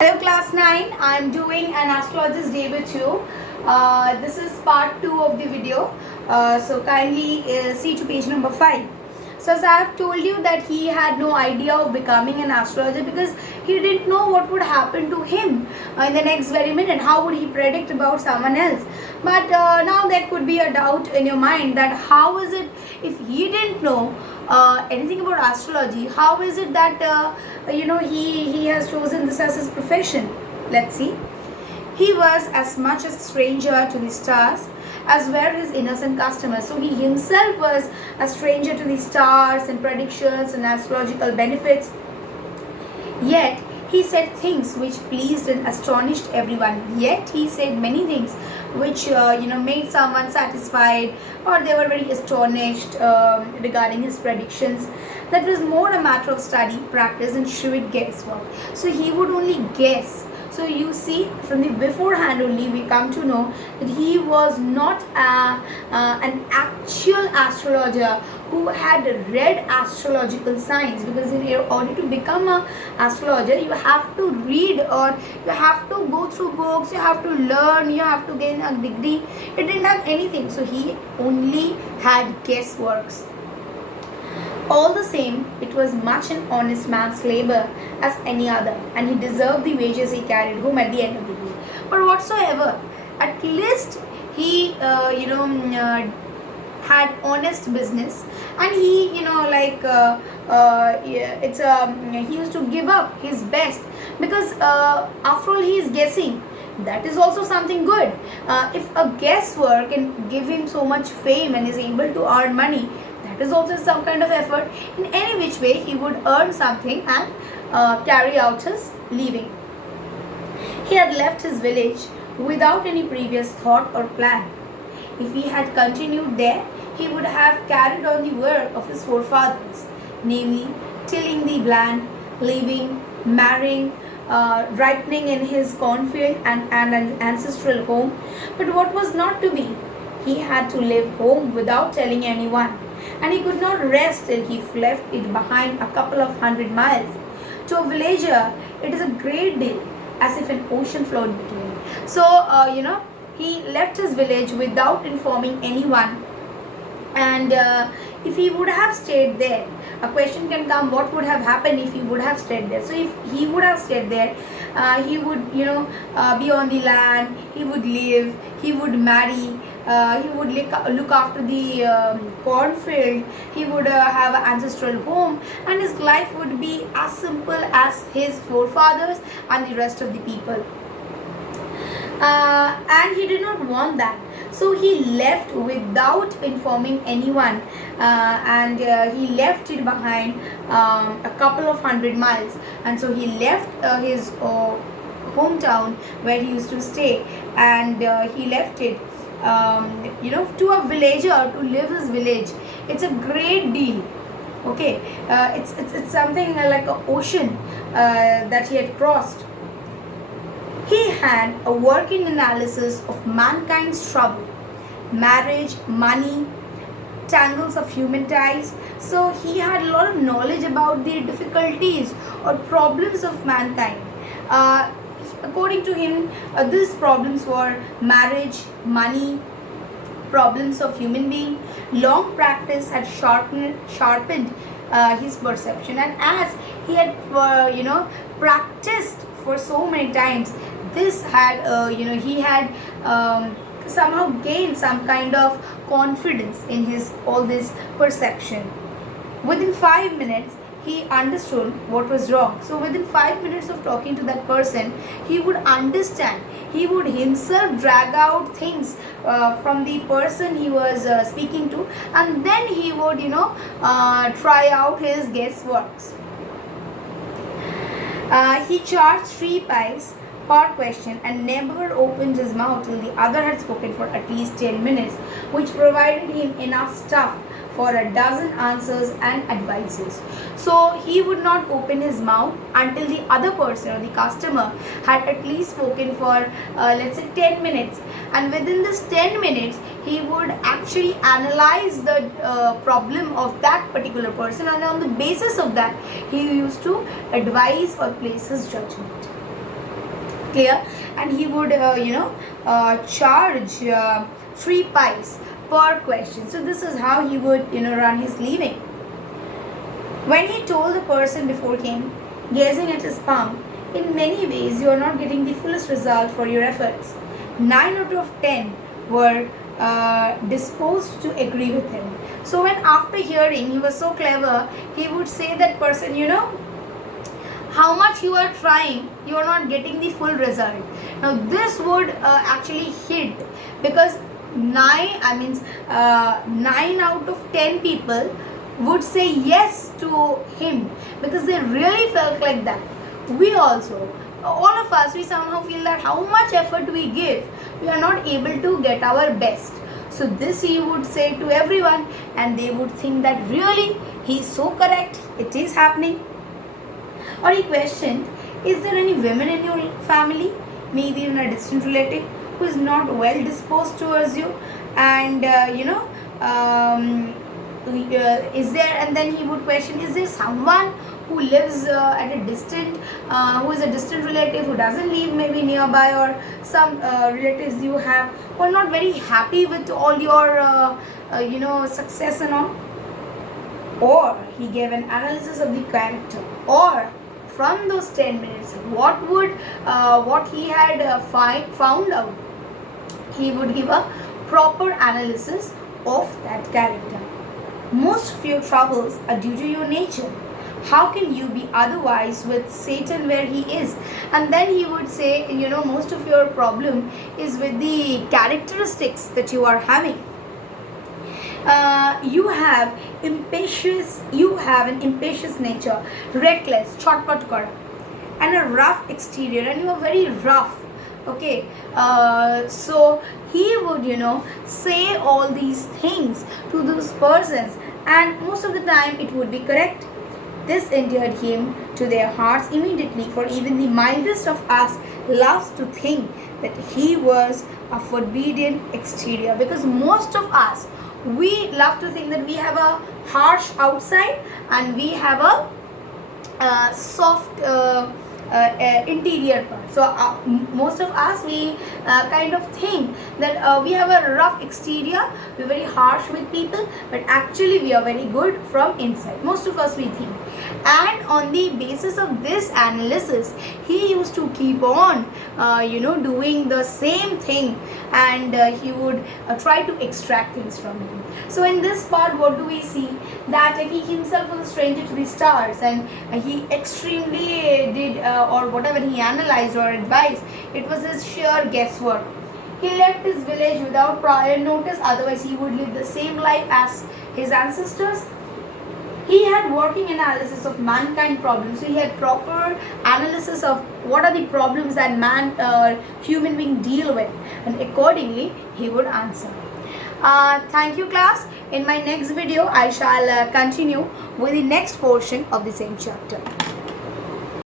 Hello class 9, I am doing an astrologist day with you. This is part 2 of the video. So kindly see to page number 5. So as I have told you that he had no idea of becoming an astrologer because he didn't know what would happen to him in the next very minute. How would he predict about someone else? But now there could be a doubt in your mind that how is it if he didn't know anything about astrology, how is it that he has chosen this as his profession? Let's see. He was as much a stranger to the stars as were his innocent customers. So he himself was a stranger to the stars and predictions and astrological benefits. Yet he said things which pleased and astonished everyone. Yet he said many things which made someone satisfied, or they were very astonished regarding his predictions. That was more a matter of study, practice, and shrewd guesswork. So he would only guess. So you see, from the beforehand only we come to know that he was not an actual astrologer who had read astrological signs, because in order to become an astrologer you have to read, or you have to go through books, you have to learn, you have to gain a degree. He didn't have anything, so he only had guessworks. All the same, it was much an honest man's labor as any other, and he deserved the wages he carried home at the end of the day. But whatsoever, at least he, had honest business, and he, he used to give up his best, because after all, he is guessing. That is also something good. If a guesswork can give him so much fame and is able to earn money, that is also some kind of effort. In any which way, he would earn something and carry out his living. He had left his village without any previous thought or plan. If he had continued there, he would have carried on the work of his forefathers, namely tilling the land, living, marrying, ripening in his cornfield and an ancestral home. But what was not to be? He had to leave home without telling anyone, and he could not rest till he left it behind a couple of 100 miles. To a villager, it is a great deal, as if an ocean flowed between. So, he left his village without informing anyone, and if he would have stayed there, a question can come, what would have happened if he would have stayed there? So if he would have stayed there, he would be on the land, he would live, he would marry, he would look after the cornfield, he would have an ancestral home, and his life would be as simple as his forefathers and the rest of the people. And he did not want that, so he left without informing anyone, and he left it behind a couple of 100 miles. And so he left his hometown where he used to stay, and he left it to a villager to live his village. It's a great deal. Okay, it's something like an ocean that he had crossed. He had a working analysis of mankind's trouble, marriage, money, tangles of human ties. So he had a lot of knowledge about the difficulties or problems of mankind. Uh, According to him, these problems were marriage, money, problems of human being. Long practice had sharpened his perception, and as he had practiced for so many times, this had he had somehow gained some kind of confidence in his all this perception. Within 5 minutes he understood what was wrong. So within 5 minutes of talking to that person, he would understand, he would himself drag out things from the person he was speaking to, and then he would try out his guessworks. He charged 3 pice per question and never opened his mouth till the other had spoken for at least 10 minutes, which provided him enough stuff for a dozen answers and advices. So he would not open his mouth until the other person or the customer had at least spoken for let's say 10 minutes, and within this 10 minutes he would actually analyze the problem of that particular person, and on the basis of that he used to advise or place his judgment. Clear? And he would charge 3 pies per question. So this is how he would run his living. When he told the person before him, gazing at his palm, in many ways you are not getting the fullest result for your efforts, 9 out of 10 were disposed to agree with him. So when after hearing he was so clever, he would say that person, how much you are trying, you are not getting the full result. Now this would actually hit, because 9 out of 10 people would say yes to him because they really felt like that. We also, all of us, we somehow feel that how much effort we give, we are not able to get our best. So this he would say to everyone, and they would think that really he is so correct, it is happening. Or he questioned, is there any women in your family, maybe even a distant relative, who is not well disposed towards you? And is there, and then he would question, is there someone who lives at a distant, who is a distant relative, who doesn't live maybe nearby, or some relatives you have who are not very happy with all your success and all? Or he gave an analysis of the character, or from those 10 minutes what he had found out, he would give a proper analysis of that character. Most of your troubles are due to your nature. How can you be otherwise with Satan where he is? And then he would say, most of your problem is with the characteristics that you are having. You have an impatient nature, reckless, chotpat kara, and a rough exterior, and you are very rough. Okay, so he would say all these things to those persons, and most of the time it would be correct. This endeared him to their hearts immediately, for even the mildest of us loves to think that he was a forbidden exterior, because most of us, we love to think that we have a harsh outside and we have a soft interior part. So most of us, we kind of think that we have a rough exterior, we're very harsh with people, but actually we are very good from inside. Most of us, we think. And on the basis of this analysis, he used to keep on doing the same thing, and he would try to extract things from him. So in this part, what do we see? That he himself was a stranger to the stars, and he extremely did or whatever he analyzed or advised, it was his sheer guesswork. He left his village without prior notice, otherwise he would live the same life as his ancestors. He had working analysis of mankind problems. So he had proper analysis of what are the problems that human being deal with, and accordingly he would answer. Thank you, class. In my next video, I shall continue with the next portion of the same chapter.